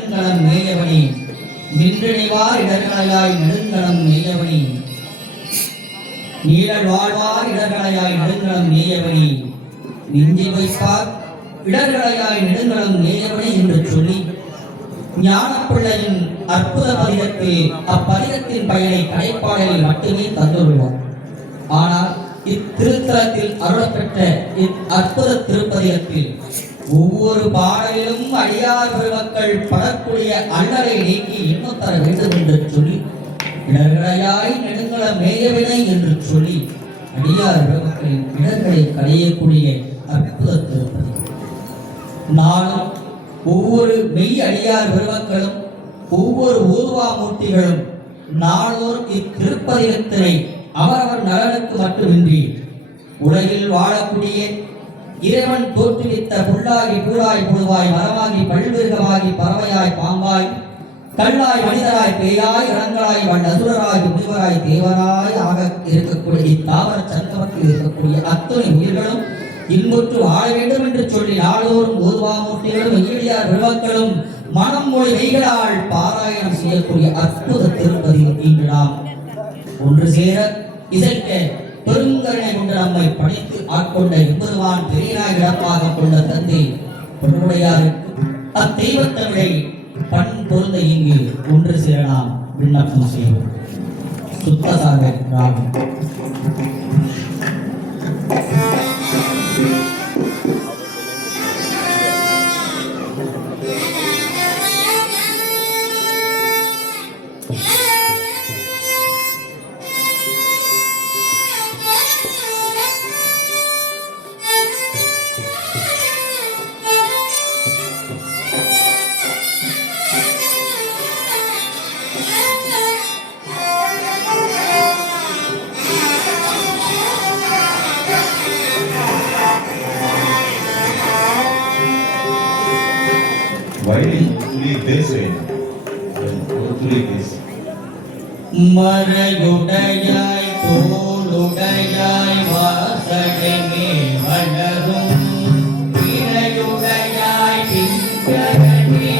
நெடுங்கலம் மேயவனே நின்றினைவார் இடர்களாய் நெடுங்கலம் மேயவனே நீழல் வாழ்வார் இடர்களாய் நெடுங்கலம் மேயவனே நெஞ்சில் வைப்பார் இடர்களாய் நெடுங்கலம் மேயவனே என்று சொல்லி ஞானப்பிள்ளையின் அற்புத பதிகத்தில் அப்பதிகத்தின் பயனை கடைப்பாடலில் மட்டுமே தந்துள்ளோம். ஆனால் இத்திருத்தலத்தில் அருளப்பெற்ற அற்புத திருப்பதிகத்தில் ஒவ்வொரு பாடலிலும் அடியார் பெருமக்கள் படக்கூடிய அல்லலை நீக்கி இன்னும் தர வேண்டும் என்று சொல்லி இடர்களாய் நெடுங்கல மேயவினை என்று சொல்லி அடியார் பெருமக்களின் இடர்களை களையக்கூடிய அற்புத திருப்பதி. நானும் ஒவ்வொரு மெய் அடியார் பெருமக்களும் ஒவ்வொரு ஊர்வாமூர்த்திகளும் நாளோர் இத்திருப்பதிகத்தினை அவரவர் நலனுக்கு மட்டுமின்றி உலகில் வாழக்கூடிய இறைவன் தோற்றுவித்த புல்லாகி பூராய் புழுவாய் மரமாகி பல்விருகமாகி பறவையாய் பாம்பாய் கல்லாய் மனிதராய் பேயாய் இளங்களாய் அசுரராய் முனிவராய் தேவராய் ஆக இருக்கக்கூடிய இத்தாவர சங்கமத்தில் இருக்கக்கூடிய அத்தனை உயிர்களும் இன்புற்று வாழ வேண்டும் என்று சொல்லி நாளோறும் ஊர்வாமூர்த்திகளும் ஈடியார் பெருமக்களும் மனம் மொழி மெய்களால் பாராயணம் செய்யக்கூடிய அற்புத திருப்பதி இன்று நாம் ஒன்று சேர இசைக்க பெருங்கருணை கொண்டு நம்மை படைத்து ஆட்கொண்ட எம்பெருமான் பெரியனாய் இடப்பாக கொண்ட தந்தை பொன்னுடையாருக்கு அத்தெய்வத்தமிழை பண் பொருந்த இங்கு ஒன்று சேர நாம் விண்ணப்பம் செய்வோம். சுத்தசாக ராகம். மறையுடையாய் தோளுடையாய் வாசகமே வளரும் பிறையுடையாய் பிங்கரனே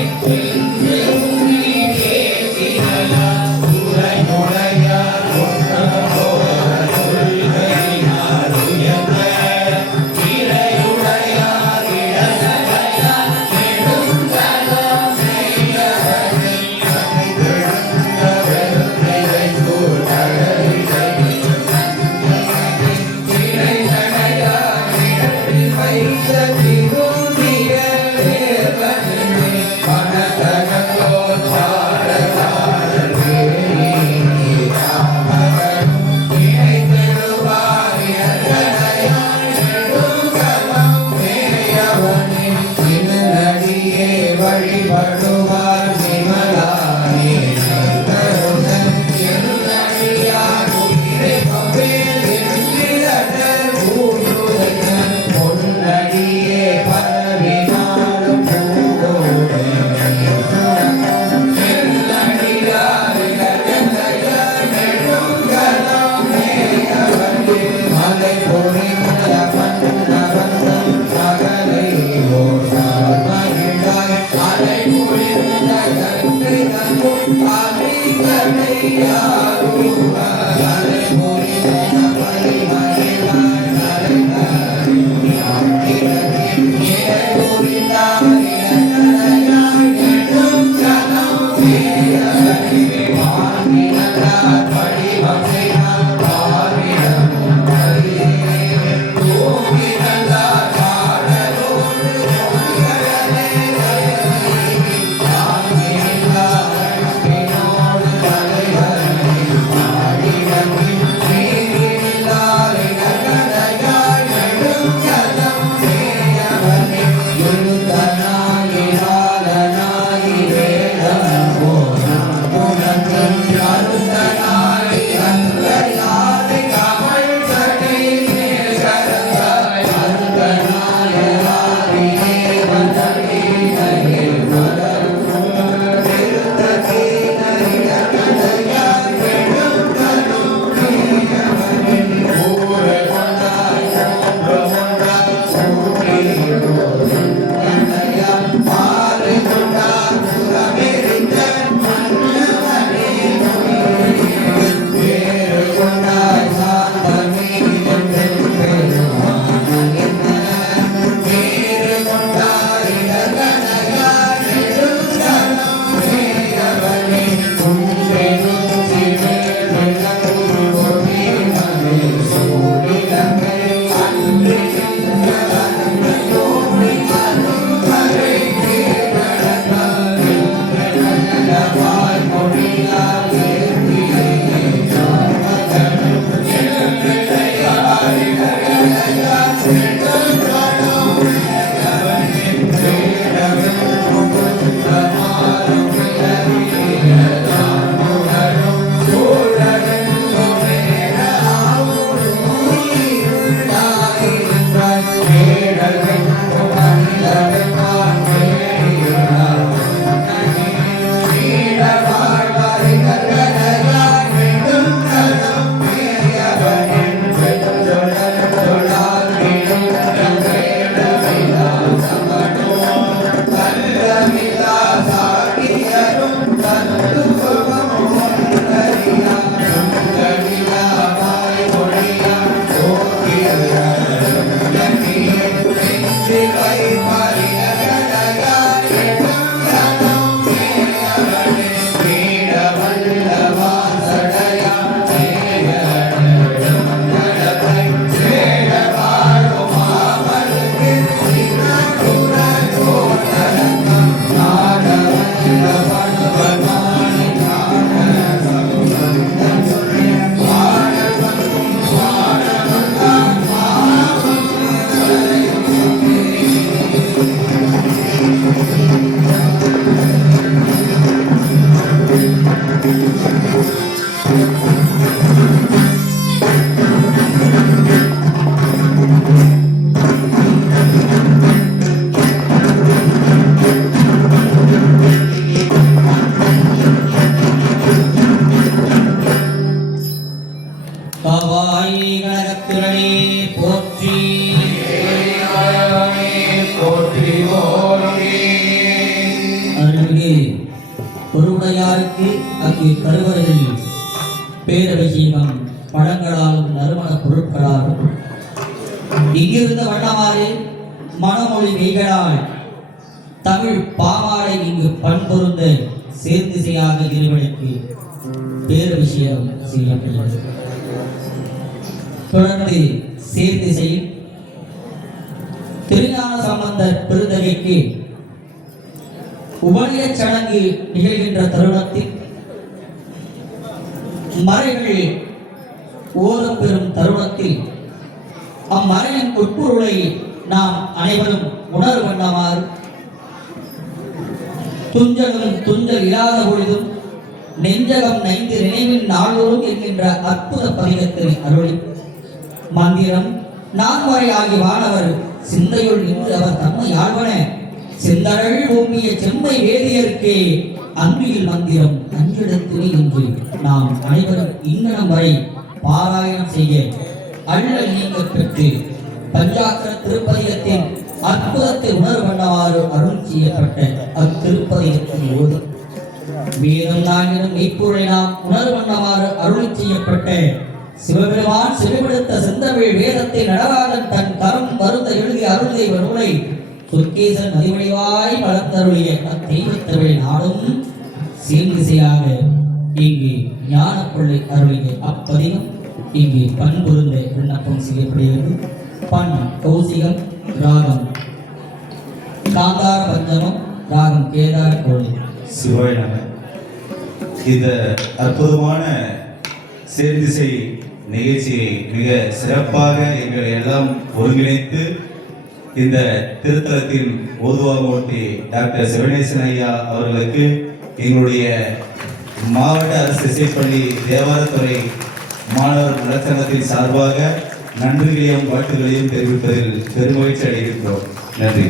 தொடர்ந்து பொறுமுடையாருக்கு அங்கு கருவறையில் பேரபிஷேகம் பழங்களாலும் நறுமண பொருட்களாலும் இங்கிருந்த வண்ணமாறு மனமொழி மெய்களால் தமிழ் பாமாலை இங்கு பண்பொருந்த சேர்ந்திசையாக இருவனுக்கு பேரபிஷேகம் செய்யப்படுகிறது. தொடர்ந்து சேர்ந்திசையில் திருஞான சம்பந்தர் பெருந்தகைக்கு உபநயச் சடங்கு நிகழ்கின்ற தருணத்தில் மறைகள் ஓதப்பெறும் தருணத்தில் அம்மறையின் உட்பொருளை நாம் அனைவரும் உணர்வண்ணமாறு துஞ்சலும் துஞ்சல் இல்லாத பொழுதும் நெஞ்சகம் நைந்து நினைவில் நாள்தோறும் என்கின்ற அற்புத பதிகத்தை அருளி மந்திரம் நான்மறை ஆகி வானவர் சிந்தையுள் நின்று அவர் தம்மை ஆழ்வன செந்தழல் ஓம்பிய செம்மை வேதியர்க்கே அன்பியில் மந்திரம் அஞ்செடுத்துமே என்று நாம் அனைவரும் இங்கனம் வரை பாராயணம் செய்ய அள்ளல் நீங்க பெற்று பஞ்சாக்கர திருப்பதிகத்தின் அற்புதத்தை உணர்வண்ணவாறு அருள் செய்யப்பட்ட அத்திருப்பதிகத்தின் போது வேதம் நான்கினும் மெய்ப்பொருளை நாம் உணர்வண்ணவாறு அருள் செய்யப்பட்ட சிவபெருமான் சிவபெடுத்த செந்தமிழ் வேதத்தை நடராஜன் தன் கரம் வருந்த எழுதிய அருள்தெய்வ நூலை சொற்கேசன் மதிவடிவாய் வளர்த்தருளிய அத்தெய்வத்தமிழை நாடும் சேர்ந்திசையாக இங்கு ஞான கொள்ளை அருளிய அப்பதிகம் இங்கு பண்பொருந்த விண்ணப்பம் செய்யப்படுகிறது. பண் கௌசிகம், ராகம் காந்தார பஞ்சமம், ராகம் கேதார கொள்ளை. சிவாய நம. இந்த அற்புதமான சேர்ந்திசை நிகழ்ச்சியை மிக சிறப்பாக எங்களை எல்லாம் ஒருங்கிணைத்து இந்த திருத்தலத்தின் ஓதுவாமூர்த்தி டாக்டர் சிவனேசன் ஐயா அவர்களுக்கு எங்களுடைய மாவட்ட அரசு இசைப்பள்ளி தேவாரத்துறை மாணவர் நலச்சங்கத்தின் சார்பாக நன்றிகளையும் வாழ்த்துக்களையும் தெரிவிப்பதில் பெருமகிழ்ச்சி அடைகின்றோம். நன்றி.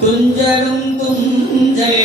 துஞ்சலும் துஞ்சல்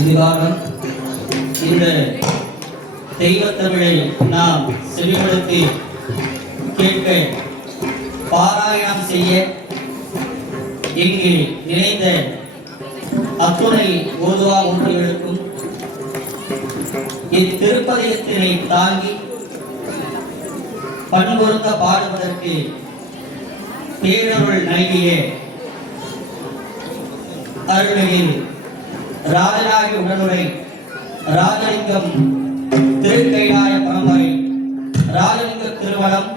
இதுகாலம் இந்த தெய்வத்தமிழை நாம் செவிமடுத்து கேட்க பாராயணம் செய்ய இங்கு நினைந்த அத்துணை ஓதுவா ஒன்றுகளுக்கும் இத்திருப்பதியத்தினை தாங்கி பண்பொருந்த பாடுவதற்கு பேரருள் நல்கிய அருள்மிகு ராஜநாயகி உடனுரை ராஜலிங்கம் திருக்கைலாய பரம்பரை ராஜலிங்க திருமணம்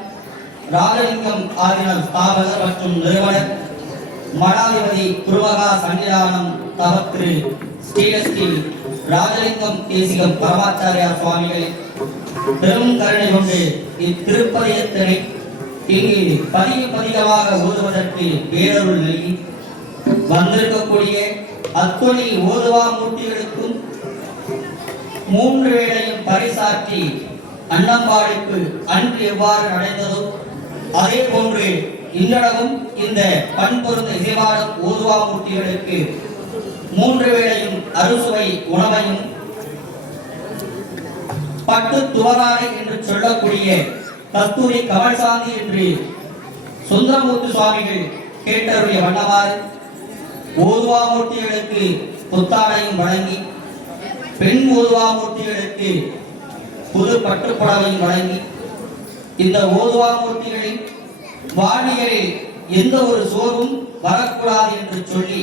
ராஜலிங்கம் ஆதினர் ஸ்தாபகர் மற்றும் நிறுவனர் மடாதிபதி குருமகா சன்னிதானம் தவத்திரு ஸ்ரீலஸ்ரீ ராஜலிங்கம் தேசிகம் பரமாச்சாரியா சுவாமிகள் பெரும் கருணை கொண்டு இத்திருப்பதியத்தினை இங்கு பதிகமாக ஓதுவதற்கு பேரருள் நல்கி வந்திருக்கக்கூடிய அத்துணை ஓதுவா மூர்த்திகளுக்கும் 3 வேளையும் பரிசாற்றி அன்னம்பாடிப்பு அன்று எவ்வாறு நடந்ததோ அதே போன்று இன்றளவும் இந்த பண்பொருந்த இசைவாடும் ஓதுவா மூர்த்திகளுக்கு 3 வேளையும் அறுசுவை உணவையும் பட்டு துவராடை என்று சொல்லக்கூடிய கஸ்தூரி கமல்சாந்தி என்று சுந்தரமூர்த்தி சுவாமிகள் கேட்டருடைய வண்ணமாறு ஓதுவா மூர்த்திகளுக்கு புத்தாடையும் வழங்கி பெண் ஓதுவா மூர்த்திகளுக்கு புது பட்டுப்புடவையும் வழங்கி இந்த ஓதுவா மூர்த்திகளின் வாணிகளில் எந்த ஒரு சோர்வும் வரக்கூடாது என்று சொல்லி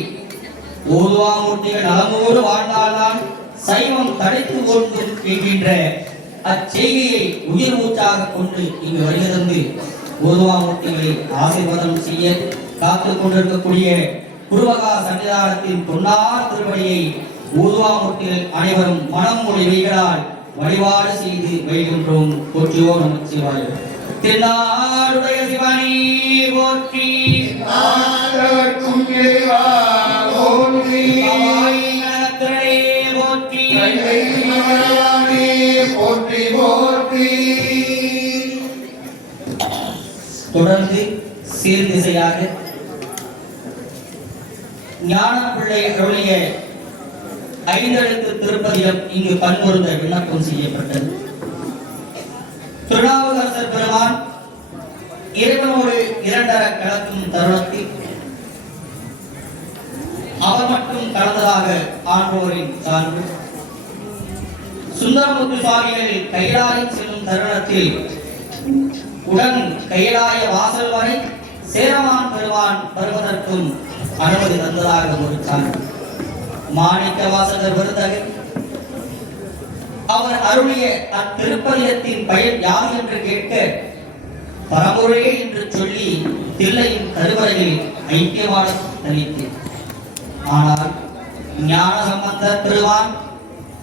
ஓதுவா மூர்த்திகள் நலமோடு வாழ்ந்தால்தான் சைவம் தடைத்து கொண்டும் என்கின்ற அச்செய்கையை உயிர் மூச்சாக கொண்டு இங்கு வருகிறது ஓதுவா மூர்த்திகளை ஆசீர்வாதம் செய்ய காத்துக் கொண்டிருக்கக்கூடிய குருமகா சன்னிதானத்தின் பொன்னார் திருவடியை ஓதுவா மூர்த்திகள் அனைவரும் மனம் மொழி வைகளால் வழிபாடு செய்து வைகின்றோம். போற்றியோ நமச்சிவாய. திருநாடுடைய சிவனே போற்றி, தொடர்ந்து சீர்திசையாக ஞானப்பிள்ளை அருளிய 5 எழுத்து திருப்பதிகம் இங்கு பண்பொருந்த விண்ணப்பம் செய்யப்பட்டது. திருநாவுக்கரசர் பெருமான் இறைவனோடு 2 கலக்கும் தருணத்தில் அவர் மட்டும் கலந்ததாக ஆண்டோரின் சான்று. சுந்தரமூர்த்தி சுவாமிகள் கைலாயம் செல்லும் தருணத்தில் உடன் கைலாய வாசல் வரை சேரமான் பெருமான் வருவதற்கும் அனுமதி தந்ததாக ஒரு சான்று. மாணிக்க வாசகர் விருந்தகர் அவர் அருளிய அத்திருப்பதியத்தின் பெயர் யாது என்று கேட்க பரமுறை என்று சொல்லி தில்லையின் கருவறையில் ஐக்கியமான தனித்து. ஆனால் ஞான சம்பந்தர் பெருமான்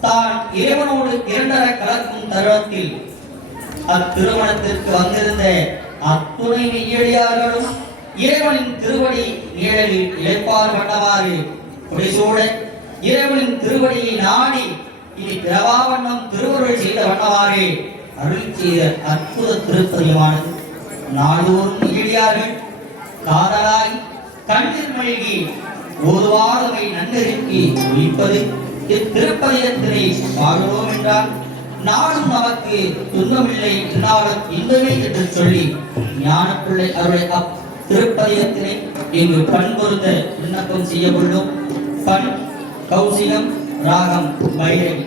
தான் இறைவனோடு 2 கலக்கும் தருணத்தில் அத்திருமணத்திற்கு வந்திருந்த அத்துணை மெய்யடியார்களும் இறைவனின் திருவடி நிழலில் இழைப்பார் வண்ணமாறு புடைசூட இறைவனின் திருவடியை நாடி இனி பிறவாவண்ணம் திருவருள் செய்த வண்ணமாறு அருள் செய்த அற்புத திருப்பதியமானது. நாள்தோறும் ஈடியார்கள் காதலாய் கண்ணீர் மல்கி ஓதுவாதமை நன்கருக்கி ஒழிப்பது இத்திருப்பதியத்தினை பாடுவோம் என்றால் நாடும் நமக்கு துன்பமில்லை என்னாலும் இன்பமே என்று சொல்லி ஞானப்பிள்ளை அருளை திருப்பதியத்தினை இங்கு பண்பொருந்த விண்ணப்பம் செய்ய கொள்ளும். பண் கௌசிகம், ராகம் பைரவி.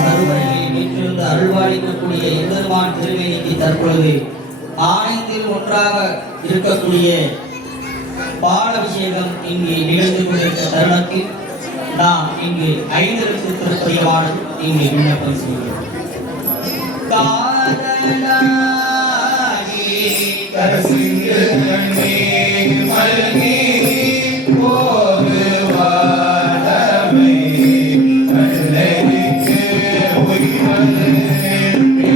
கருவறையில் வீற்றிருந்து அருள்வாளிக்கக்கூடிய எம்பெருமான் திருமேனிக்கு தற்பொழுது ஆணையத்தில் ஒன்றாக இருக்கக்கூடிய பாலாபிஷேகம் இங்கு நிகழ்ந்து கொண்டிருக்க தருணத்தில் நாம் இங்கு 5 எழுத்து திருப்பதிவாளர் இங்கு விண்ணப்பம் செய்கிறோம். காதலாகி கரசிங்கு கண்ணீர் மல்கி போகுவாடமை கண்ணனுக்கு உயிரது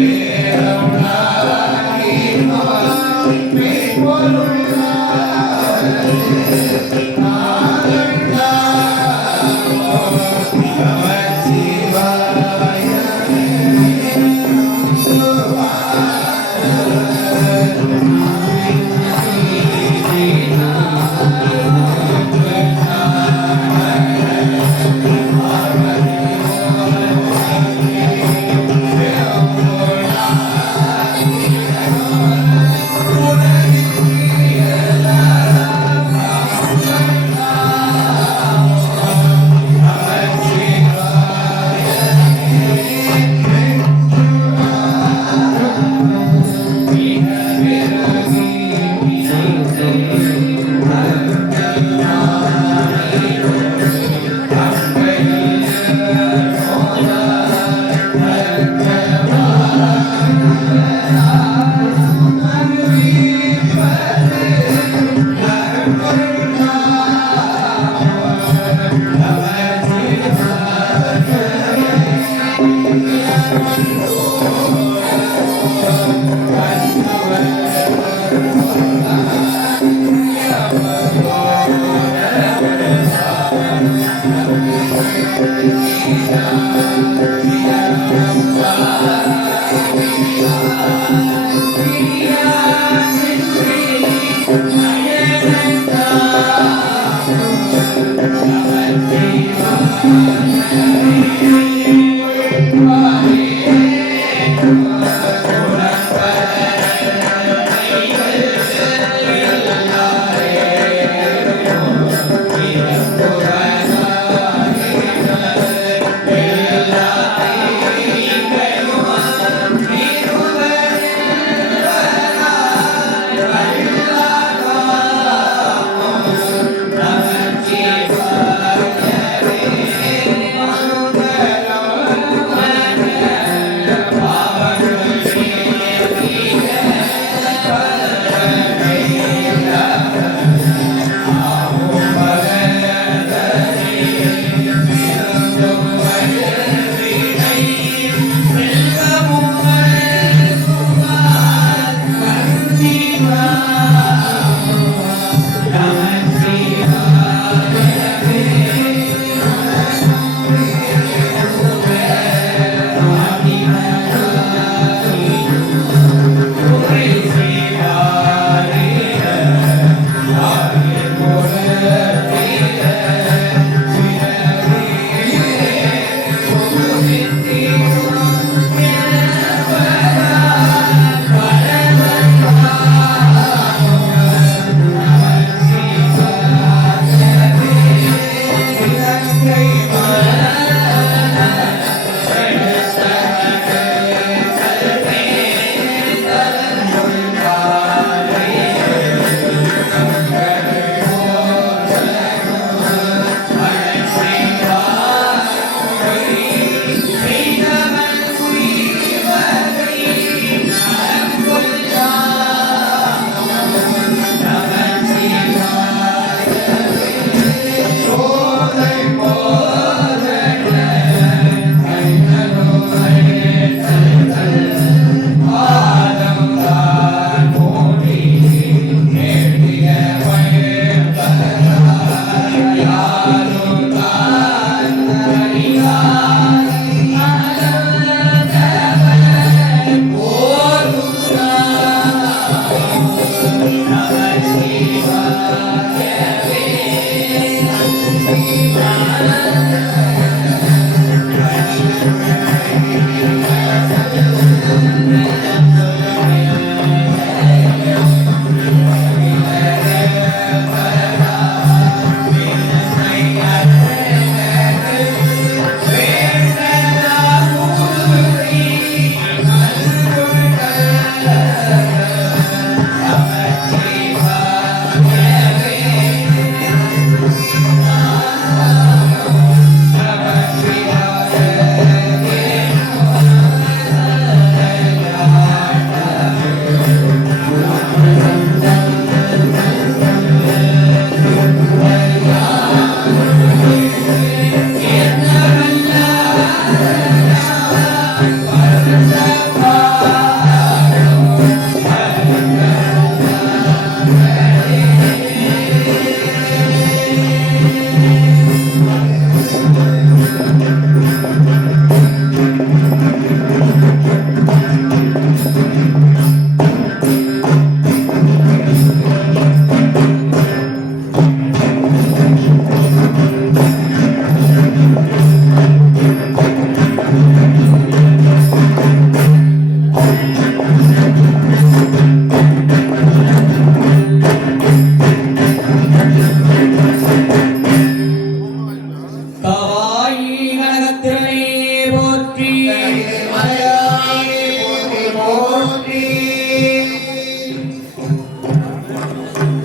பேரவுனாகி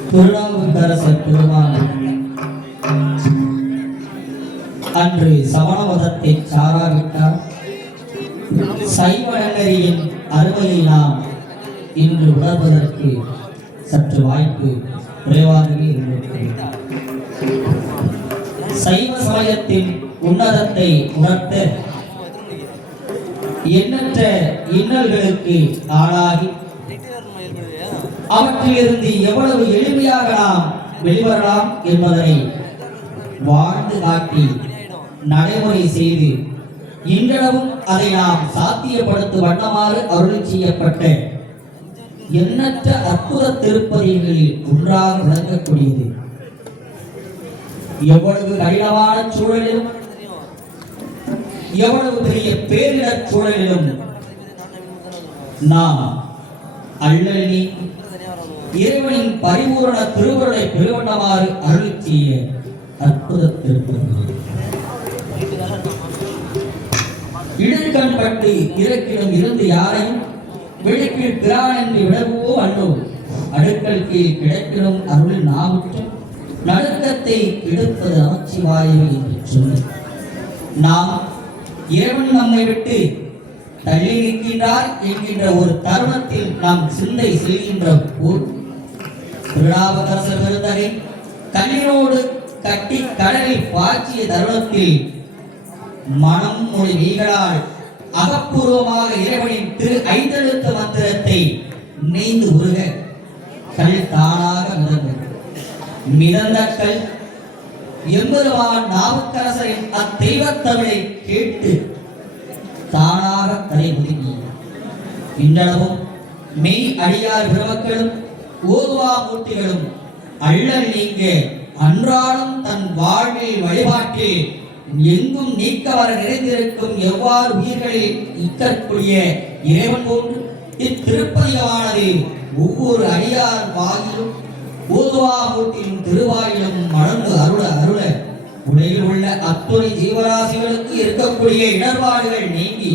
திருநாவுக்கரசர் பெருமான் அன்று சமண மதத்தை சாராவிட்டால் சைவ நன்னறியின் அருமையை நாம் இன்று உணர்வதற்கு சற்று வாய்ப்பு குறைவாகவே இருந்திருக்கிறது. சைவ சமயத்தின் உன்னதத்தை உணர்த்த எண்ணற்ற இன்னல்களுக்கு ஆளாகி அவற்றிலிருந்து எவ்வளவு எளிமையாக நாம் வெளிவரலாம் என்பதனை வாழ்ந்து காட்டி நடைமுறை செய்து இன்றளவும் அதை நாம் சாத்தியப்படுத்தும் வண்ணமாறு அருள் செய்யப்பட்ட எண்ணற்ற அற்புத திருப்பதிகளில் ஒன்றாக விளங்கக்கூடியது. எவ்வளவு கடினமான சூழலிலும் எவ்வளவு பெரிய பேரிடர் சூழலிலும் நாம் அல்லல் நீக்கி இறைவனின் பரிபூரண திருவுருளை பெருவண்ணமாறு அருள் செய்ய அற்புத திருப்பதி. இடுக்கண் பட்டு இறக்கிடம் இருந்து யாரையும் விழிக்கீழ் பிரான் என்று விடவோ அன்றோ அடுக்கல் கீழ் கிடைக்கிடும் அருள் நாவுற்று நடுக்கத்தை எடுப்பது நமச்சிவாயவே என்று சொல்லி நாம் இறைவன் நம்மை விட்டு தள்ளி நிற்கின்றார் என்கின்ற ஒரு தருணத்தில் நாம் சிந்தை செல்கின்ற போது திருநாவுக்கரசர் பெருந்தகை கல்லினோடு கட்டி கடலில் பாய்ச்சிய தருணத்தில் மனம் மொழி நீங்களால் அகப்பூர்வமாக இறைவனின் திரு ஐந்தெழுத்து மந்திரத்தை நினைந்து உருக கல் தானாக மிதந்த கல் எம்பெருமான் நாவுக்கரசரின் அத்தெய்வத் தமிழை கேட்டு தானாக தலை முதுங்கி இன்றளவும் மெய் அடியார் பெருமக்களும் ஓதுவா மூர்த்திகளும் அள்ளல் நீங்க அன்றாடம் தன் வாழ்வில் வழிபாட்டில் எங்கும் நீக்கவர நிறைந்திருக்கும் எவ்வாறு உயிர்களில் இக்கக்கூடிய இறைவன் போன்று இத்திருப்பதியானது ஒவ்வொரு அடியார் வாயிலும் ஓதுவா மூர்த்தியின் திருவாயிலும் மணந்து அருள உலகில் உள்ள அத்துணை ஜீவராசிகளுக்கு இருக்கக்கூடிய இடர்பாடுகள் நீங்கி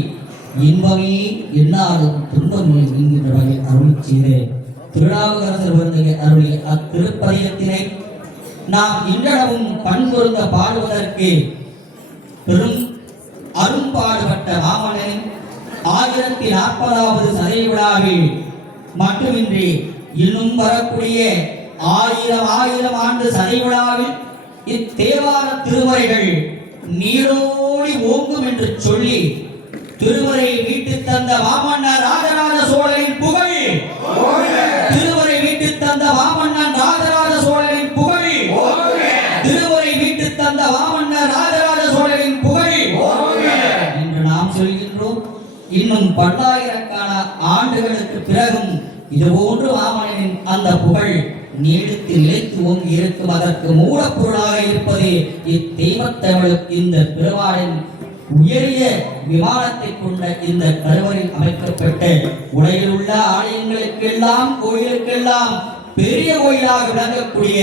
இன்பமே என்னாலும் துன்பமே நீங்கின்ற வகையில் அருள் செய்த திருநாவுக்கரசர் பெருந்தகை அருளிய அத்திருப்பதியத்தினை நாம் இன்றளவும் பண்பொருந்த பாடுவதற்கு பெரும் அரும்பாடுபட்ட மாமனின் 1040வது சதய விழாவில் மட்டுமின்றி இன்னும் வரக்கூடிய 1000 ஆண்டு சதய விழாவில் இத்தேவார திருமறைகள் நீரோடி ஓங்கும் என்று சொல்லி திருமறை மீட்டு தந்த மாமன்னர் ராஜராஜ சோழனின் புகழ், திருமறை மீட்டு தந்த மாமன்னர் ராஜராஜ சோழனின் புகழ், திருமறை மீட்டு தந்த மாமன்னர் ராஜராஜ சோழனின் புகழ் சொல்கின்றோம். இன்னும் பல்லாயிரக்கான ஆண்டுகளுக்கு பிறகும் இதுபோன்று மாமனின் அந்த புகழ் நீடித்து நிலைத்து ஓங்கி இருக்கும். அதற்கு மூலப்பொருளாக இருப்பது இத்தெய்வத்தமிழும் இந்த பெருமாளின் உயரிய விமானத்தை கொண்ட இந்த கருவறையில் அமைக்கப்பட்ட உலகில் உள்ள ஆலயங்களுக்கெல்லாம் கோயிலுக்கெல்லாம் பெரிய கோயிலாக விளங்கக்கூடிய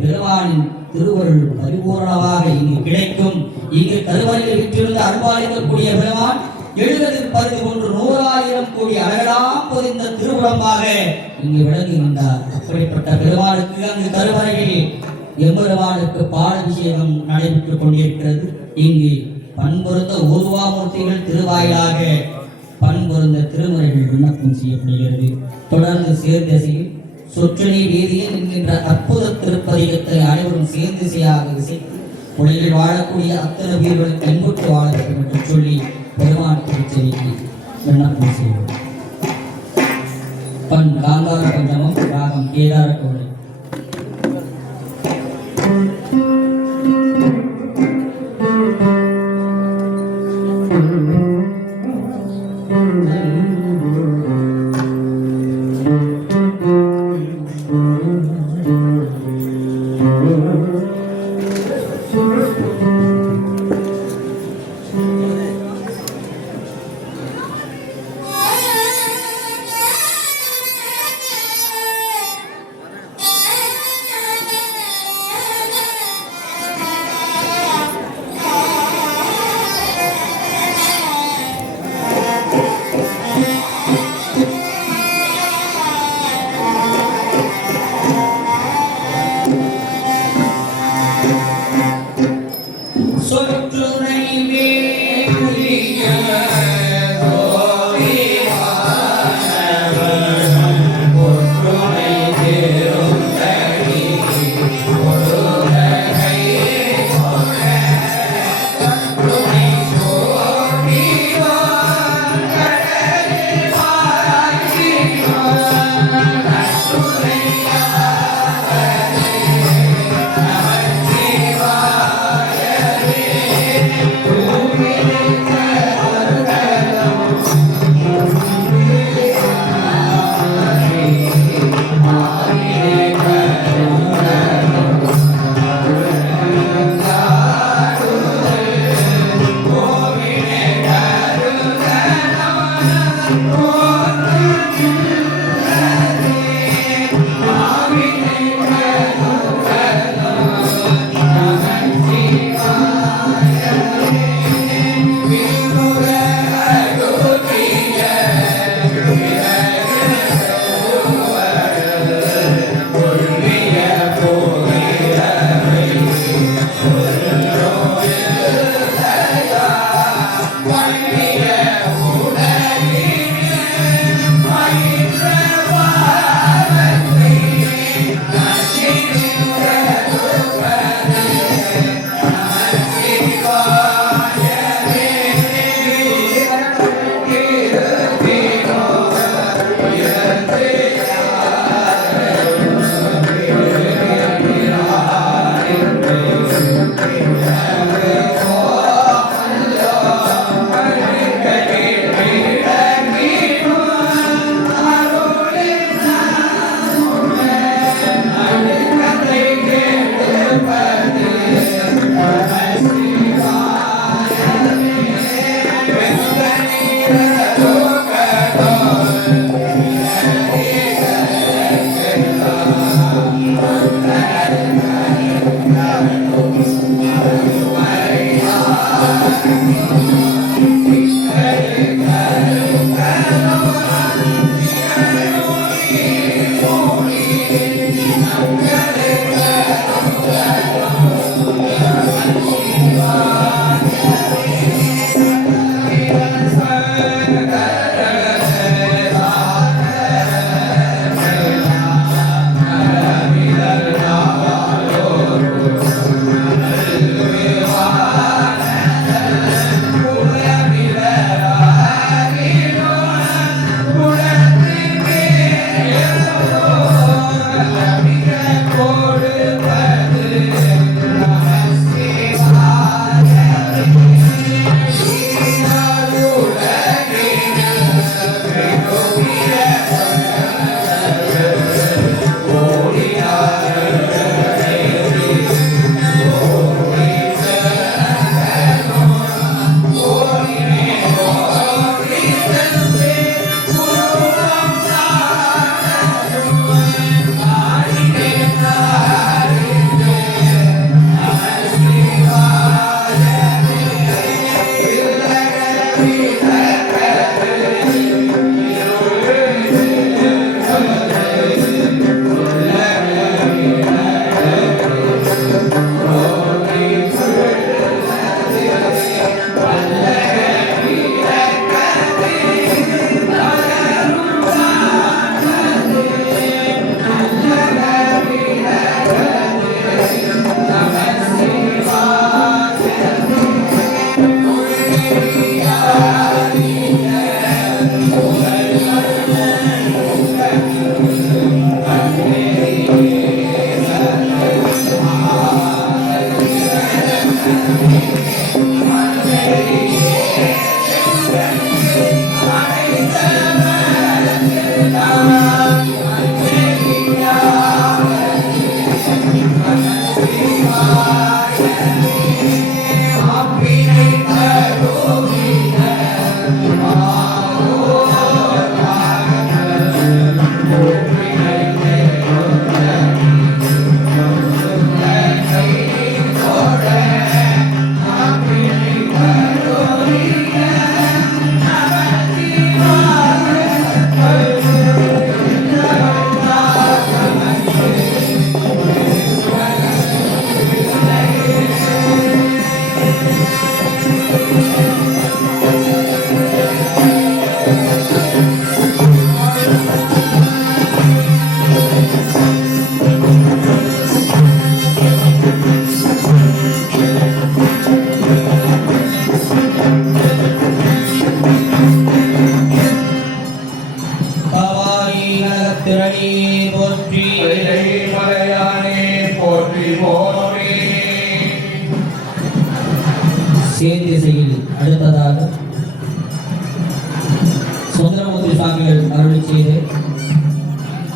பெருமானின் திருவருள் பரிபூரணமாக இங்கு கிடைக்கும். இங்கு கருவறையில் விற்றிருந்த அன்பாளிக்கக்கூடிய பெருமான் எழுததில் பருதி ஒன்று 100,000 கோடி அழகெல்லாம் பொதிந்த திருவுளமாக இங்கு விளங்குகின்றார். அப்படிப்பட்ட பெருமாளுக்கு அங்கு கருவறையில் எம்பெருமானுக்கு பாலாபிஷேகம் நடைபெற்றுக் கொண்டிருக்கிறது. இங்கு பண்பொருந்த ஓதுவாமூர்த்திகள் திருவாயிலாக பண்பொருந்த திருமுறைகள் விண்ணப்பம் செய்யப்படுகிறது. தொடர்ந்து சேர்ந்தசையில் சொற்றனை வேதியில் என்கின்ற அற்புத திருப்பதிகத்தை அனைவரும் சேர்ந்திசையாக இசைத்து உலகில் வாழக்கூடிய அத்தனை பேர்களுக்கு இன்புற்று வாழ வேண்டும் என்று சொல்லி பெருமான் திருச்செவிக்கு விண்ணப்பம் செய்வோம். பண் காந்தார பஞ்சமம், ராகம் கேதார கோளை.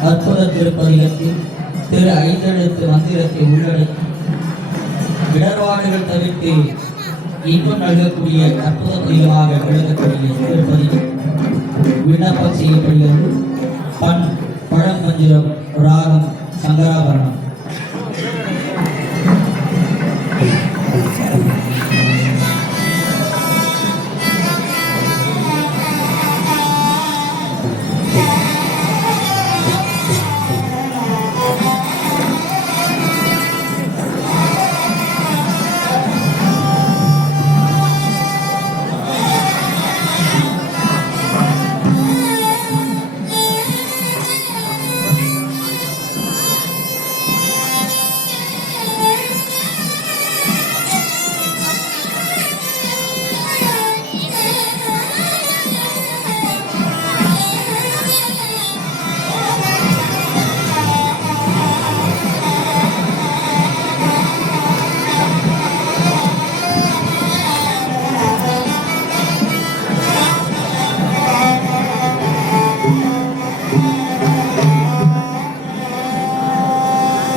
அற்புத திருப்பதிகத்தில் திரு ஐந்தெழுத்து மந்திரத்தை உள்ளடக்கி இடர்பாடுகள் தவிர்த்து இன்பம் நல்கக்கூடிய அற்புத பதிகமாக விளங்கக்கூடிய திருப்பதிகம் விண்ணப்பம் செய்யப்படுகிறது. பண் பழமந்திரம், ராகம் சங்கராபரணம்.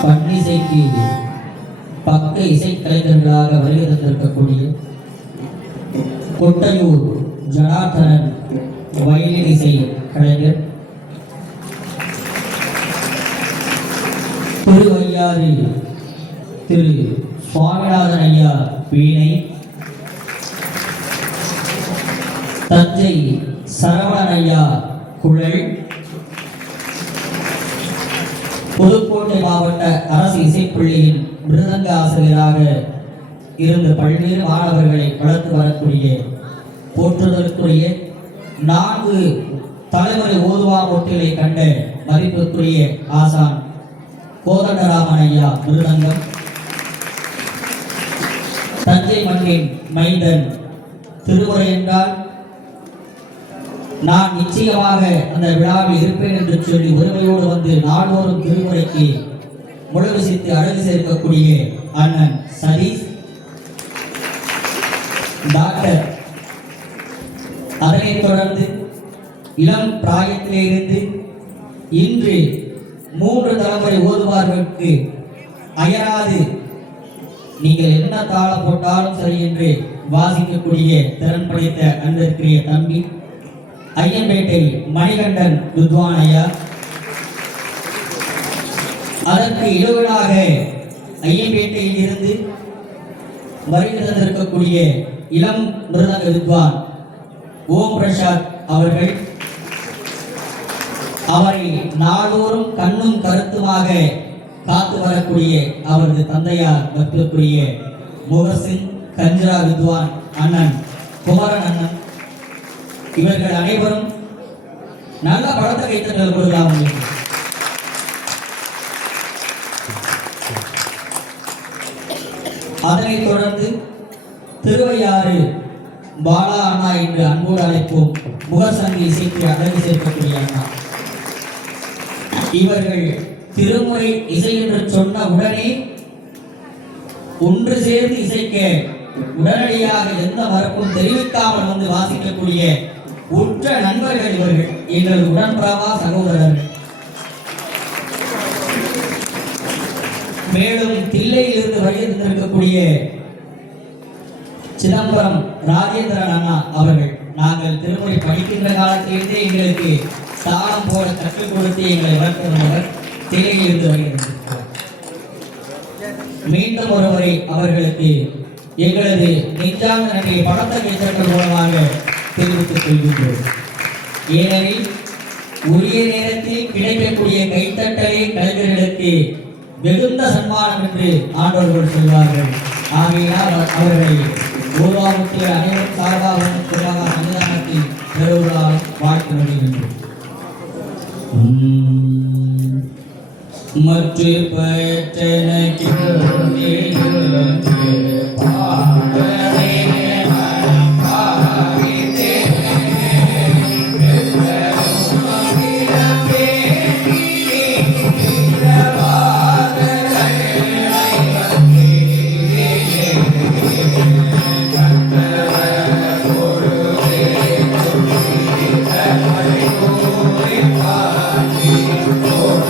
பன்னிசைக்கு பக்க இசைக்கலைஞர்களாக வருகை தந்திருக்கக்கூடிய கொட்டையூர் ஜனார்த்தனன் வயலின் இசை கலைஞர், திருவையாறு திரு சுவாமிநாதன் ஐயா வீணை, தஞ்சை சரவணன் ஐயா குழல், புதுக்கோட்டை மாவட்ட அரசு இசைப்பள்ளியின் மிருதங்க ஆசிரியராக இருந்து பல்வேறு மாணவர்களை வளர்த்து வரக்கூடிய போற்றுதலுக்குரிய 4 தலைமுறை ஓதுவா போட்டிகளை கண்ட மதிப்புக்குரிய ஆசான் கோதண்டராமன் ஐயா மிருதங்கம், தஞ்சை மண்ணின் மைந்தன் திருமுறை என்றால் நான் நிச்சயமாக அந்த விழாவில் இருப்பேன் என்று சொல்லி உரிமையோடு வந்து நாள்தோறும் திருமுறைக்கு முழுவிசித்து அழகு சேர்க்கக்கூடிய அண்ணன் சதீஷ் டாக்டர். அதனைத் தொடர்ந்து இளம் பிராயத்திலே இருந்து இன்று 3 தலைமுறை ஓதுவார்களுக்கு அயராது நீங்கள் என்ன தாளம் போட்டாலும் சரி என்று வாசிக்கக்கூடிய திறன் படைத்த அன்பிற்குரிய தம்பி ஐயம்பேட்டை மணிகண்டன் வித்வான் ஐயா. அதற்கு இழுவனாக ஐயம்பேட்டையில் இருந்து வருகை தந்திருக்கக்கூடிய இளம் மிருதங்க வித்வான் ஓம் பிரசாத் அவர்கள், அவரை நாள்தோறும் கண்ணும் கருத்துமாக காத்து வரக்கூடிய அவரது தந்தையார் பக்திக்குரிய முகசிங் கஞ்சரா வித்வான் அண்ணன் குமரன் அண்ணன், இவர்கள் அனைவரும் நல்ல படத்தை கைத்தட்டல் கொடுக்கலாம். அதனைத் தொடர்ந்து திருவையாறு பாலா அண்ணா என்று அன்போடு அழைப்போம் முகசங்கி இசைக்கு அழகு சேர்க்கக்கூடிய அண்ணா. இவர்கள் திருமுறை இசை என்று சொன்ன உடனே ஒன்று சேர்ந்து இசைக்க உடனடியாக எந்த மறுப்பும் தெரிவிக்காமல் வந்து வாசிக்கக்கூடிய உற்ற நண்பர்கள் இவர்கள், எங்கள் உடன்பிறவா சகோதரர்கள். மேலும் தில்லையில் இருந்து வருகை தந்திருக்கக்கூடிய சிதம்பரம் ராஜேந்திரன் அண்ணா அவர்கள், நாங்கள் திருமுறை படிக்கின்ற காலத்திலிருந்தே எங்களுக்கு தாளம் போட கற்றுக் கொடுத்து எங்களை வளர்த்தவர் தில்லையில் இருந்து வருகிறது. மீண்டும் ஒருமுறை அவர்களுக்கு எங்களது நெஞ்சார்ந்த நன்றியை படத்த கைத்தட்டல் மூலமாக தெரிவித்துக் கொள்கின்றோம். ஏனெனில் உரிய நேரத்தில் கிடைக்கக்கூடிய கைத்தட்டலே கலைஞர்களுக்கு வெகுந்த சன்மானம் என்று ஆண்டவர்கள் சொல்வார்கள். ஆகையால் அவர்களை ஓர்வாமுத்திய அனைவரும் சார்பாகவும் குறிப்பாக சன்னிதானத்தில் பெறுவதால் வாழ்த்து வருகின்றோம். மற்ற பற்றனக்கு Oh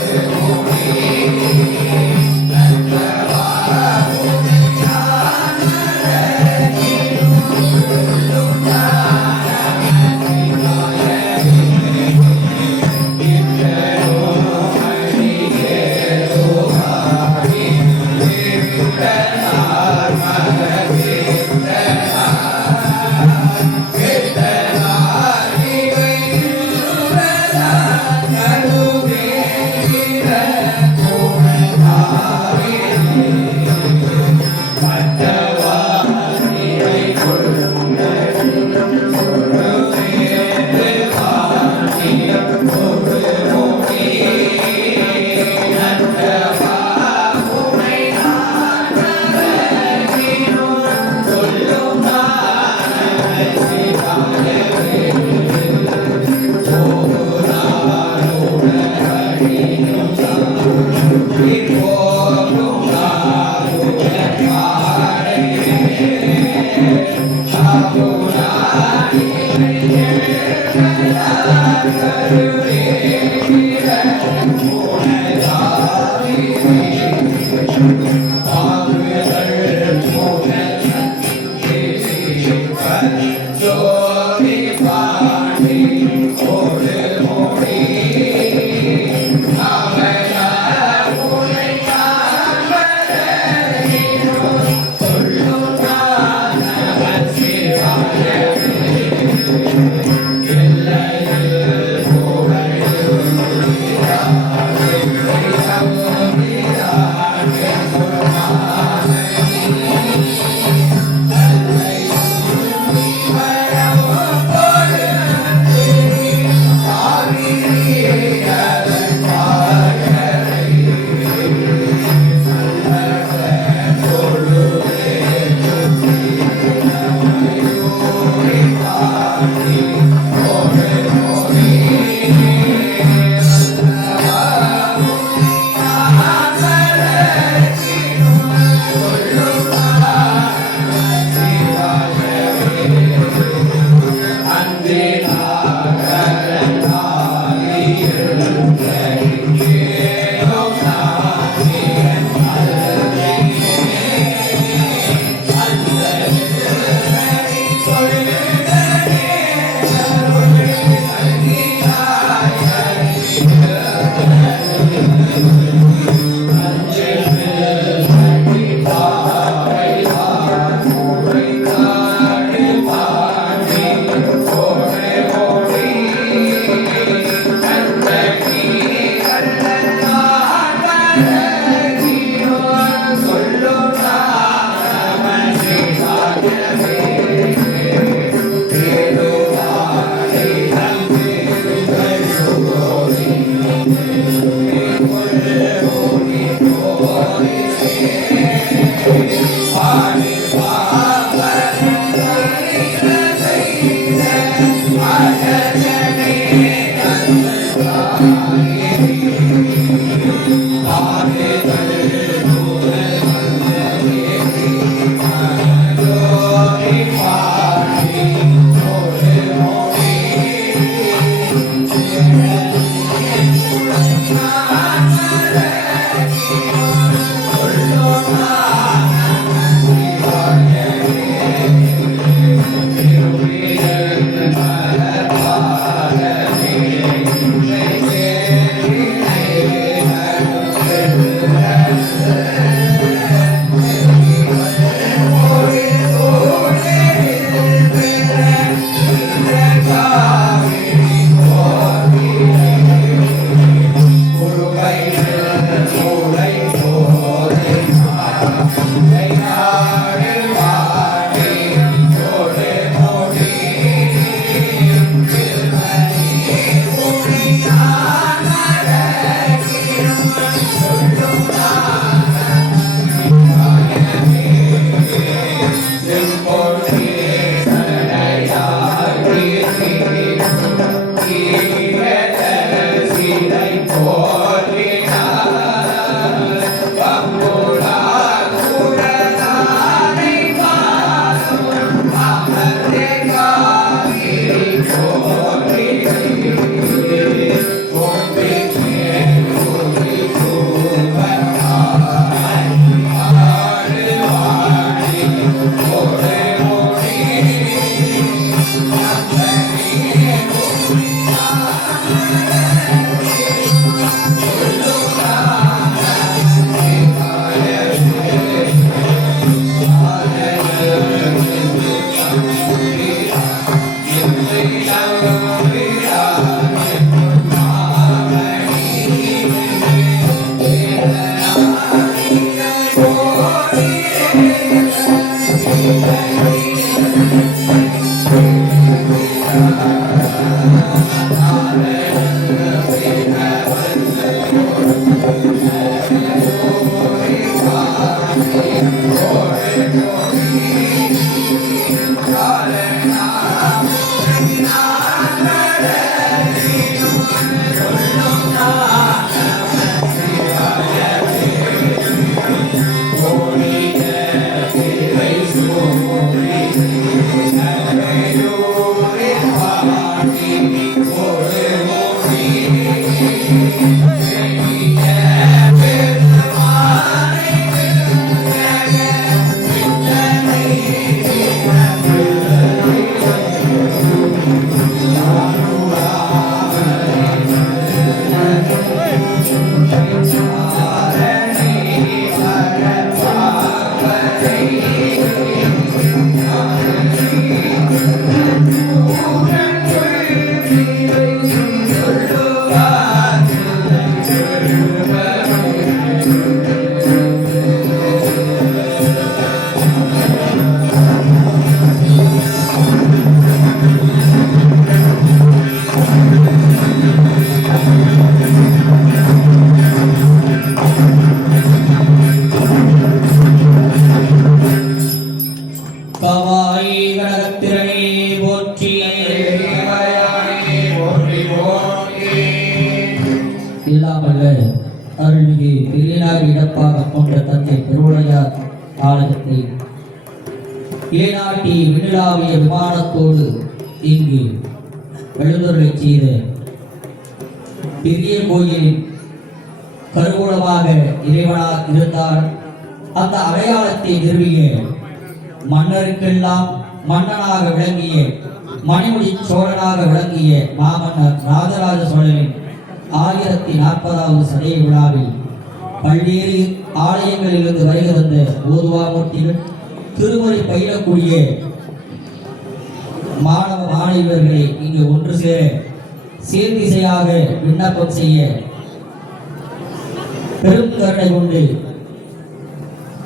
இல்லாமல்ல அருள்மிகு இளைஞர் இடப்பாக கொண்ட தந்தை பெருவுடையார் ஆலயத்தில் இளைநாட்டி விண்ணிலாவிய விமானத்தோடு இங்கு எழுந்தருளை செய்த பெரிய கோயிலின் கருவூலமாக இறைவனார் இருந்தார். அந்த அடையாளத்தை நிறுவிய மன்னருக்கெல்லாம் மன்னனாக விளங்கிய மணிமுடி சோழனாக விளங்கிய மாமன்னர் ராஜராஜ சோழனின் 1040வது சதய விழாவில் பல்வேறு ஆலயங்களிலிருந்து வருகை தந்த ஓதுவா மூர்த்திகள், திருமுறை பயிலக்கூடிய மாணவ மாணவியர்களை இங்கு ஒன்று சேர சேர்திசையாக விண்ணப்பம் செய்ய பெரும் கருணை கொண்டு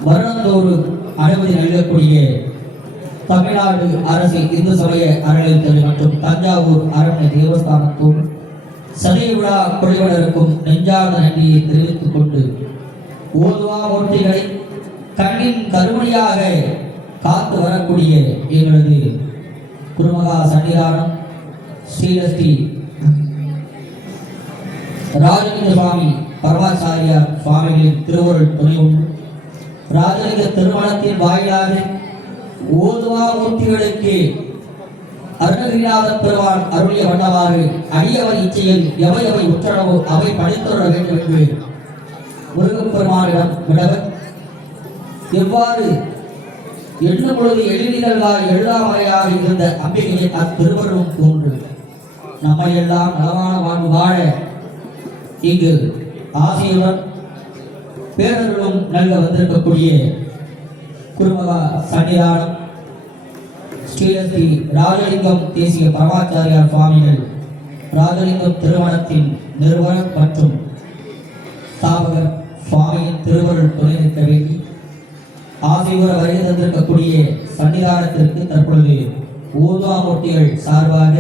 வருடந்தோறும் அனுமதி நல்கக்கூடிய தமிழ்நாடு அரசு இந்து சமய அறநிலையத்துறை மற்றும் தஞ்சாவூர் அரண்மனை தேவஸ்தானத்தோடு சதய விழா குழுவினருக்கும் நெஞ்சார்ந்த நன்றியை தெரிவித்துக் கொண்டு ஓதுவா மூர்த்திகளை கண்ணின் கருமணியாக காத்து வரக்கூடிய எங்களது குருமகா சன்னிதானம் ஸ்ரீலஸ்ரீ ராஜலிங்க சுவாமி பரமாச்சாரியார் சுவாமிகளின் திருவருள் துணை உண்டு ராஜலிங்க திருமணத்தின் வாயிலாக ஓதுவா மூர்த்திகளுக்கு அருணகிரிநாத பெருமான் அருளிய வண்ணவாறு அடியவர் இச்சையில் எவை எவை உற்றனவோ அவை படித்துள்ள வேண்டும் என்று முருகப்பெருமானிடம் விடவர் எவ்வாறு எண்ணும் பொழுது எளிதிகளால் எழுதாமறையாக இருந்த அம்பிகையை அத்திருவரும் தோன்று நம்மை எல்லாம் நலமான வாழ்வு வாழ இங்கு ஆசையுடன் பேரர்களும் நல்க வந்திருக்கக்கூடிய குருமகா சன்னிதானம் ஸ்ரீலஸ்ரீ ராஜலிங்கம் தேசிய பரமாச்சாரியார் சுவாமிகள் ராஜலிங்கம் திருமணத்தின் நிறுவனர் மற்றும் ஸ்தாபகர் சுவாமியின் திருவருள் துணை நிற்க வேண்டி ஆசையுற வருகை தந்திருக்கக்கூடிய சன்னிதானத்திற்கு தற்பொழுது ஓதுவா மூர்த்திகள் சார்பாக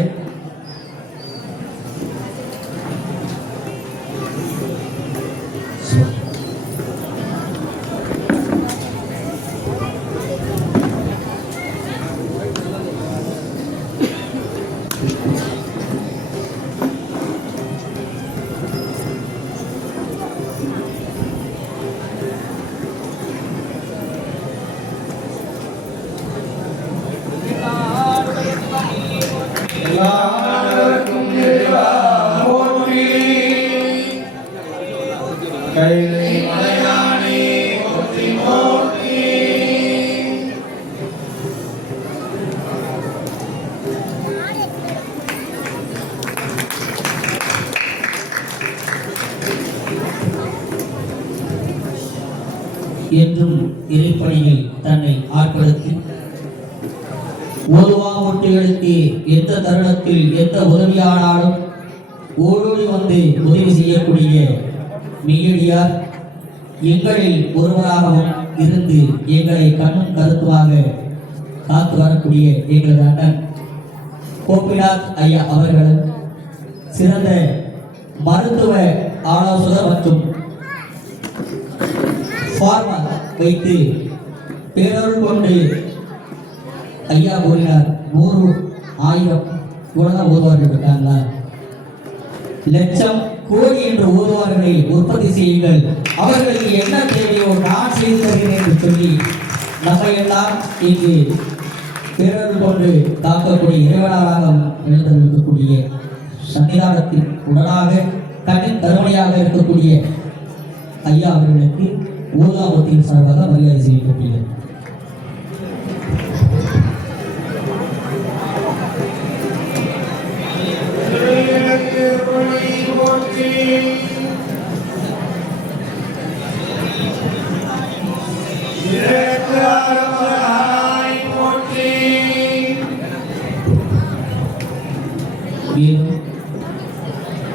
எல்லாருக்கும் இறைவா போற்றி. கைலை மலையானே போற்றி போற்றி. என்றும் இறைப்பணியில் தன்னை ஆட்படுத்தி ஓதுவா மூர்த்திகளுக்கு எந்த தருணத்தில் எந்த உதவியானாலும் ஓடோடி வந்து உதவி செய்யக்கூடிய மெய்யடியார் எங்களில் ஒருவராகவும் இருந்து எங்களை கண்ணும் கருத்துமாக காத்து வரக்கூடிய எங்களது அண்ணன் கோபிநாத் ஐயா அவர்கள் சிறந்த மருத்துவ ஆலோசகர் மற்றும் ஃபார்மர் வைத்து பேரருள் கொண்டு ஐயா கூறினார் 100 1000 இவ்வளவுதான் ஓதுவார்கள் இருக்காங்களா, லட்சம் கோடி என்று ஓதுவார்களை உற்பத்தி செய்யுங்கள், அவர்களுக்கு என்ன தேவையோ நான் செய்து தருகிறேன் என்று சொல்லி நம்மை எல்லாம் இங்கு பேரருள் கொண்டு காக்கக்கூடிய இறைவனாக எழுந்திருக்கக்கூடிய சன்னிதானத்தின் உடனாக கண்ணின் கருணையாக இருக்கக்கூடிய ஐயா அவர்களுக்கு ஓதுவாமூர்த்தியின் சார்பாக மரியாதை செய்யப்படுகிறது.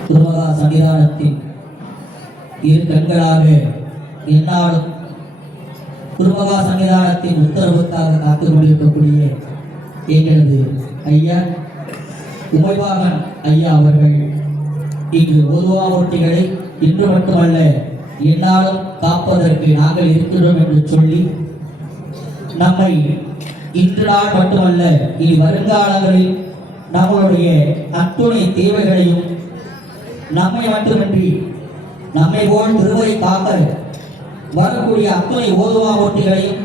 குருமகா சன்னிதானத்தின் இரு கண்களாக என்னாலும் குருமகா சன்னிதானத்தின் உத்தரவுக்காக காத்து கொண்டிருக்கக்கூடிய எங்களது ஐயா உமைவாகன் ஐயா அவர்கள் இங்கு ஓதுவா மூர்த்திகளை இன்று மட்டுமல்ல என்னாலும் காப்பதற்கு நாங்கள் இருக்கிறோம் என்று சொல்லி நம்மை இன்று நாள் மட்டுமல்ல இனி வருங்காலங்களில் நம்மளுடைய அத்துணை தேவைகளையும் நம்மை மட்டுமின்றி நம்மை போல் திருவை காக்க வரக்கூடிய அத்துணை ஓதுவா மூர்த்திகளையும்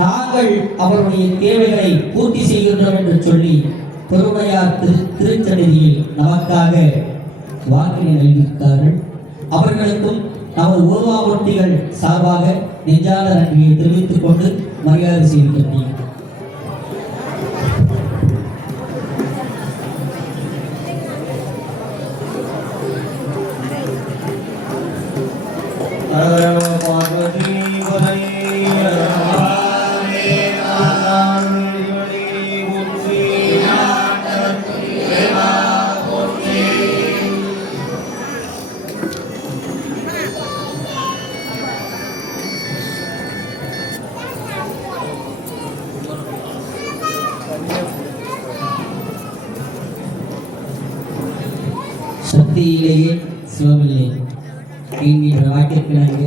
நாங்கள் அவருடைய தேவைகளை பூர்த்தி செய்கின்றோம் என்று சொல்லி பொருளையார் திருச்சந்நிதியில் நமக்காக வாக்கினை நல்கியிருக்கிறார்கள். அவர்களுக்கும் நமது ஊர்வாமூர்த்திகள் சார்பாக நெஞ்சாத நன்றியை தெரிவித்துக் கொண்டு மரியாதை செய்கின்றேன். சக்தியிலேயே சிவமில்லை என்கின்ற வாக்கிற்கு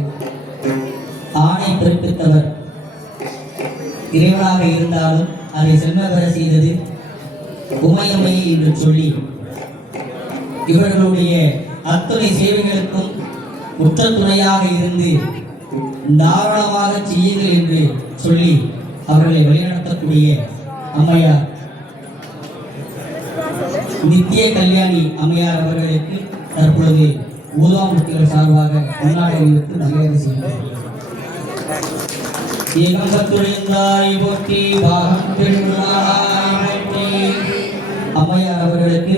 ஆணை பிறப்பித்தவர் இறைவனாக இருந்தாலும் அதை செல்வ பெற செய்தது உமையமையை என்று சொல்லி இவர்களுடைய அத்துணை சேவைகளுக்கும் உற்ற துணையாக இருந்து தாராளமாக செய்யுங்கள் என்று சொல்லி அவர்களை வழிநடத்தக்கூடிய அம்மையார் நித்திய கல்யாணி அம்மையார் அவர்களுக்கு தற்பொழுது ஊதாமூர்த்திகள் சார்பாக கொண்டாடி அணிவித்து மரியாதை செய்கிறார். அம்மையார் அவர்களுக்கு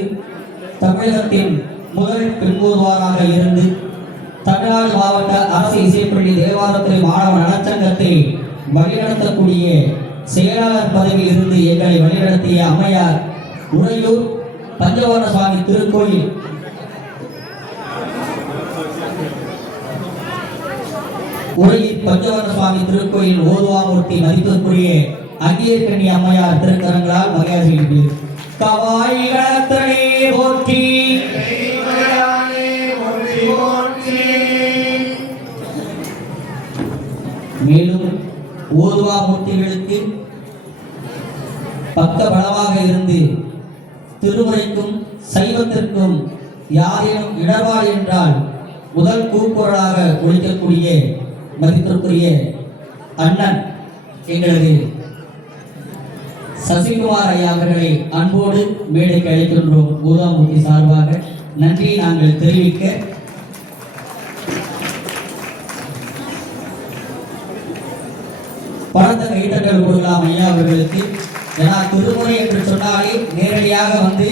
தமிழகத்தின் முதல் பெண்பூர்வாராக இருந்து தமிழ்நாடு மாவட்ட அரசு இசைப்பள்ளி தேவாரத்துறை மாணவ நலச்சங்கத்தை வழிநடத்தக்கூடிய செயலாளர் பதவியில் இருந்து எங்களை வழிநடத்திய அம்மையார் உறையூர் பஞ்சவர்ண சுவாமி திருக்கோயில் உறையூர் பஞ்சவர்ண சுவாமி திருக்கோயில் ஓதுவாமூர்த்தி மதிப்புக்குரிய அங்கேற்கனி அம்மையார் திருக்கரங்களால் மரியாதை செய்கிறது. கவாயிகளே போற்றி மேலும் ஓதுவாமூர்த்திகளுக்கு பக்க பலமாக இருந்து திருமுறைக்கும் சைவத்திற்கும் யாரேனும் இடர்பாடு என்றால் முதல் கூக்குரலாக ஒழிக்கக்கூடிய மதிப்பிற்குரிய அண்ணன் எங்களது சசிகுமார் ஐயா அவர்களை அன்போடு மேடைக்கு அழைக்கின்றோம். ஊதாமூர்த்தி சார்பாக நன்றியை நாங்கள் தெரிவிக்க பலத்த கைத்தட்டல் கொடுக்கலாம் ஐயா அவர்களுக்கு. ஏன்னா திருமுறை என்று சொன்னாலே நேரடியாக வந்து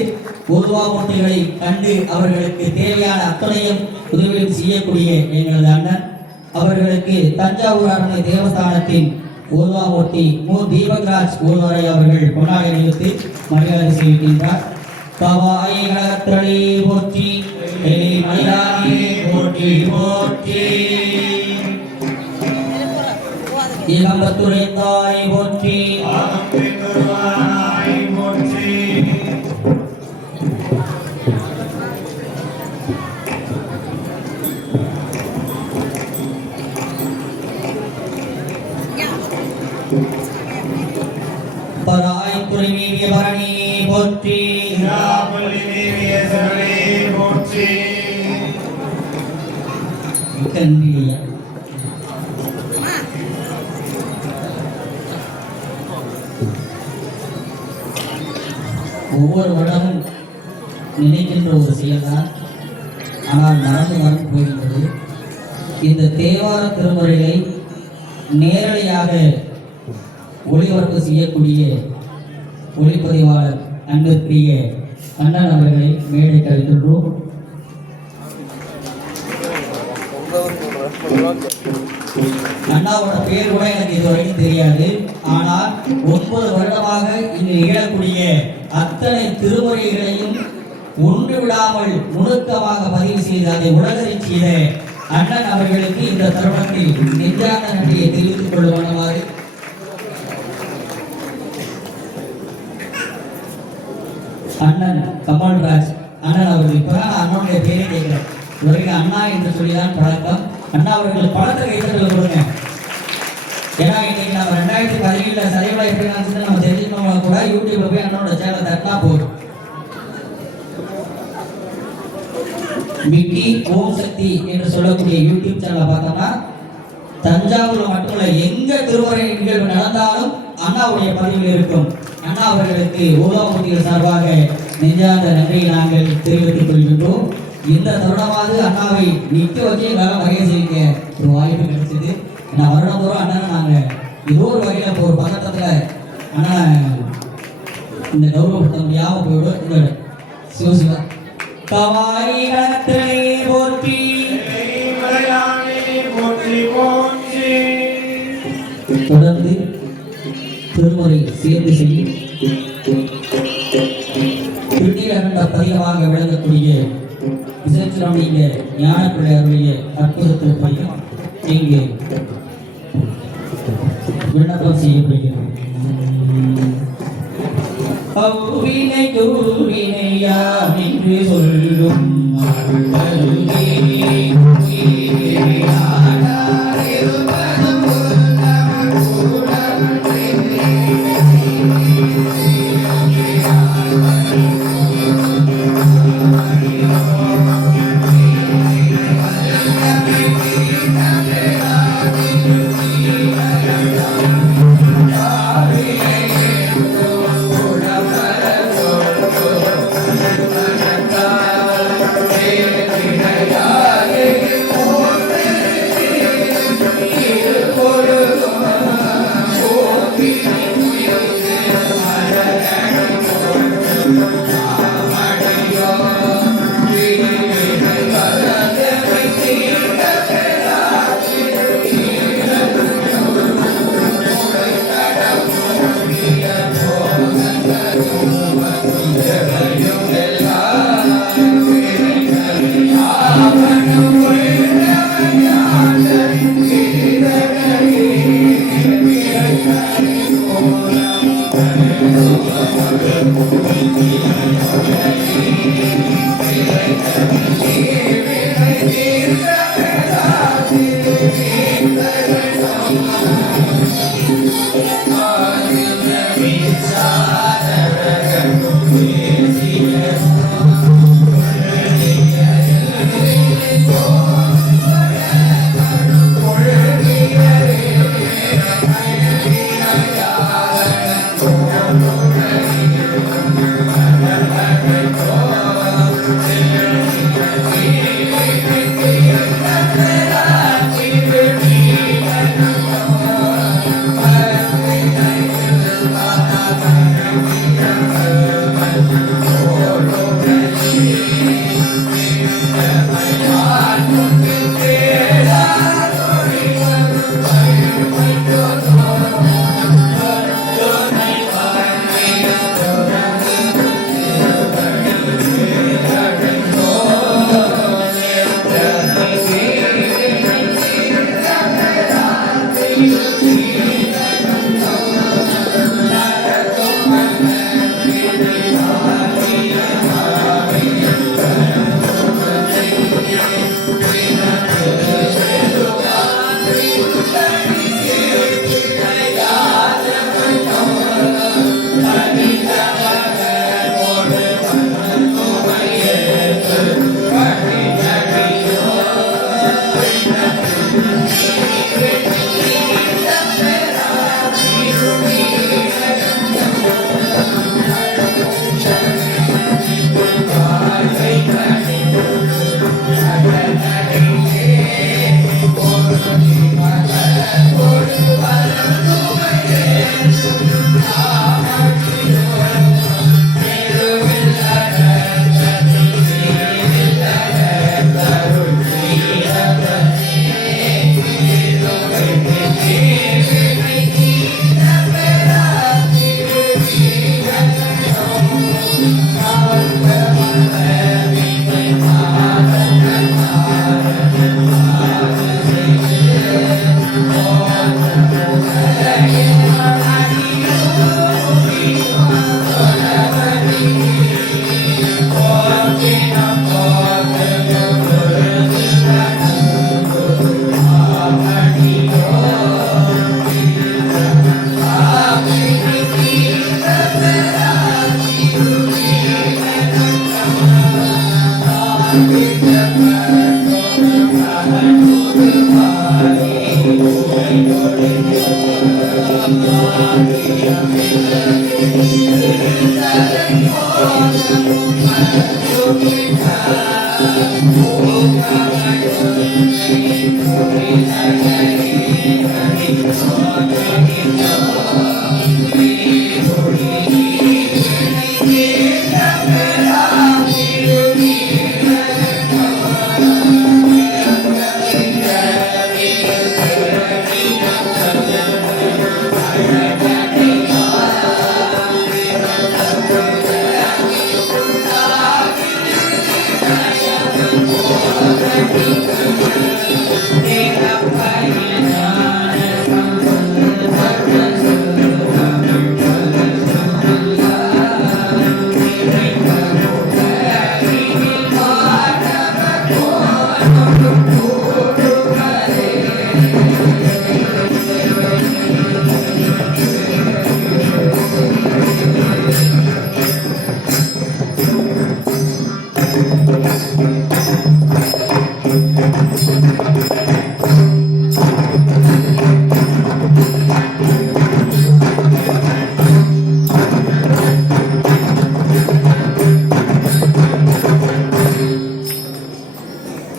ஊர்வாமூர்த்திகளை கண்டு அவர்களுக்கு தேவையான அத்தனையும் உதவியும் செய்யக்கூடிய எங்களது அண்ணன் அவர்களுக்கு தஞ்சாவூர் அரண்மனை தேவஸ்தானத்தின் ஊர்வாமூர்த்தி மு தீபக்ராஜ் ஊர்வரை அவர்கள் கொண்டாடி நிறுத்தி மரியாதை செய்கின்றார். போற்றி போற்றி போற்றி இளம்பத்துரைத்தாய் போற்றி போற்றி பராய் துறைமீவிய பரணி போற்றி போற்றி கண்டியா ஒவ்வொரு வருடமும் நினைக்கின்ற ஒரு செயல்தான், ஆனால் மறந்து போகின்றது. இந்த தேவார திருமுறைகளை நேரடியாக ஒளிபரப்பு செய்யக்கூடிய ஒளிப்பதிவாளர் அன்பிற்குரிய அண்ணன் அவர்களை மேடைக்கு அழைக்கின்றோம். அண்ணாவோட பேர் கூட எனக்கு இதுவரைக்கும் தெரியாது. ஆனால் 9 வருடமாக இங்கு நிகழக்கூடிய அத்தனை திருமுறைகளையும் ஒன்று விடாமல் நுணுக்கமாக பதிவு செய்து அதை உலகறிச் செய்த அண்ணன் அவர்களுக்கு இந்த தருணத்தில் நெஞ்சான நன்றியை தெரிவித்துக் கொள்ளுமாறு அண்ணன் கமல்ராஜ் அண்ணன் அவர்கள். இப்பதான் அண்ணனுடைய பேரை கேட்கிறேன். இவருக்கு அண்ணா என்று சொல்லிதான் பழக்கம். அண்ணா அவர்கள் பழக்க கைத்தட்டல் கொடுங்க. ஏன்னா இன்னைக்கு நம்ம 2017 சரிவலை எப்படி நம்ம தெரிஞ்சுக்கணும் கூட யூடியூப்ல போய் அண்ணனோட சேனல் தட்டா போதும். மிக்கி ஓம் சக்தி என்று சொல்லக்கூடிய யூடியூப் சேனலை பார்த்தோம்னா தஞ்சாவூர்ல மட்டுமல்ல எங்க திருவரை நிகழ்வு நடந்தாலும் அண்ணாவுடைய பதிவில் இருக்கும். அண்ணா அவர்களுக்கு ஊதாமூர்த்திகள் சார்பாக நெஞ்சார்ந்த நன்றியை நாங்கள் தெரிவித்துக் கொள்கின்றோம். இந்த தருணமாவது அண்ணாவை நிற்க வச்சு எங்களால் வகையை செய்ய ஒரு வாய்ப்பு கிடைச்சது. நான் வருடம் தோறும் அண்ணனை நாங்கள் ஏதோ ஒரு வகையில் இப்போ ஒரு பதட்டத்தில் அண்ணனை இந்த கௌரவப்படுத்த முடியாமல் போயிடும். இந்த சிவசிவா கவாரி கணத்திலே போற்றி தொடர்ந்து திருமுறை சேர்ந்து செய்யும் திருநீலகண்ட பதிகமாக விளங்கக்கூடிய இசைச்சிரமணிய ஞானப்பிள்ளையாருடைய அற்புத திருப்பதிகம் இங்கு விண்ணப்பம் செய்யப்படுகிறது. அவ்வினை கூவினையாம் என்று சொல்லும் அருள்வருகே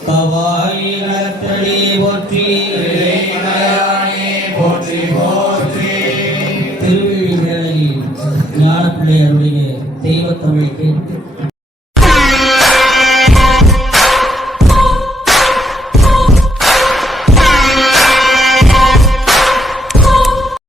பவாய் நலத்தடி போற்றி மலையானே போற்றி போற்றி. திருவிழி வேளையில் ஞானப்பிள்ளையருடைய தெய்வத்தமிழை கேட்டு